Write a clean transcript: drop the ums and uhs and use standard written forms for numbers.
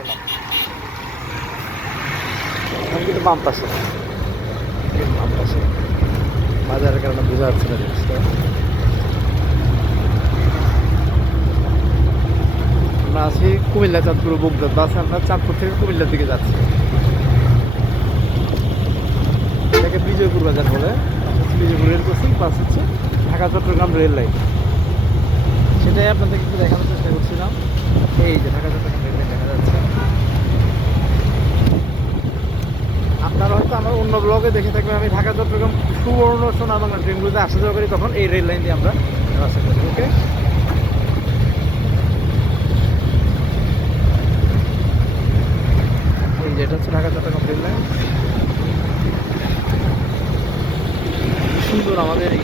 গেলাম, এখন কিন্তু বাম পাশে বাজারের কারণে বোঝা যাচ্ছে না জিনিসটা। আমরা আছি কুমিল্লা চাঁদপুর বগুড়া বাসে, আমরা চাঁদপুর থেকে কুমিল্লার দিকে যাচ্ছি। এটাকে বিজয়পুর বাজার বলে। বিজয়পুর রেল ক্রসিং প্লাস হচ্ছে ঢাকা চট্টগ্রাম রেল লাইন, সেটাই আপনাদেরকে একটু দেখানোর চেষ্টা করছিলাম। এই যে ঢাকা চট্টগ্রাম রেল লাইন দেখা যাচ্ছে। আপনারা হয়তো আমার অন্য ব্লগে দেখে থাকবেন, আমি ঢাকা চট্টগ্রাম সুবর্ণ সোনাবাংলা ট্রেনগুলোতে আসা যাওয়া করি, তখন এই রেল লাইন দিয়ে আমরা রাস্তা করি। ওকে, এই যে এটা হচ্ছে ঢাকা চট্টগ্রাম রেল লাইন। সুন্দর আমাদের এই